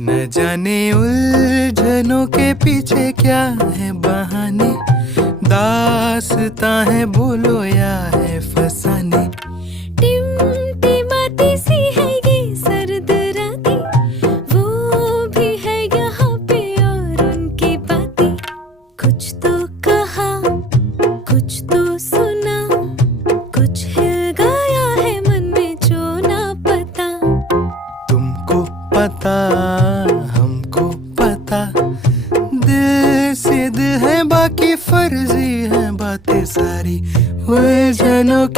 न जाने उलझनों के पीछे क्या है बहाने, दास्तां है बोलो या है फसाने। टिमटिमाती सी है ये सर्द रातें, वो भी है यहाँ पे और उनकी बातें। कुछ तो कहा, कुछ तो सुना, कुछ हिल गया है मन में जो ना पता। तुमको पता हमको पता, दिल से दिल है बाकी फर्जी है बातें सारी, उलझनों के